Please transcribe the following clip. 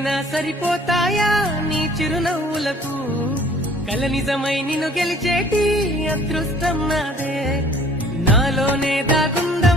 జన్మలైనా సరిపోతాయా నీ చిరునవ్వులకు కల నిజమై నిన్ను గెలిచేటి అదృష్టం నాదే నాలోనే దాగుందా